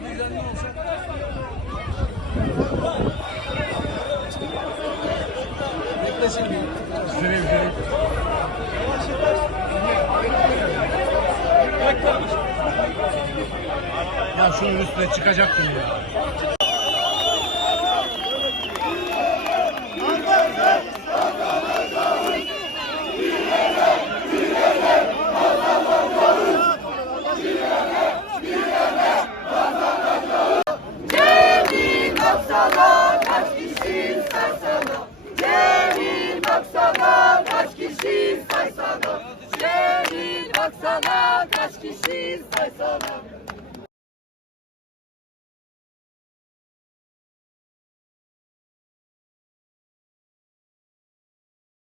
bir düzenli olsa. Yaklaşık. Süre süre. Yavaş yavaş. Ya şunun üstüne çıkacaktım ya. Baksana kaç kişi saysana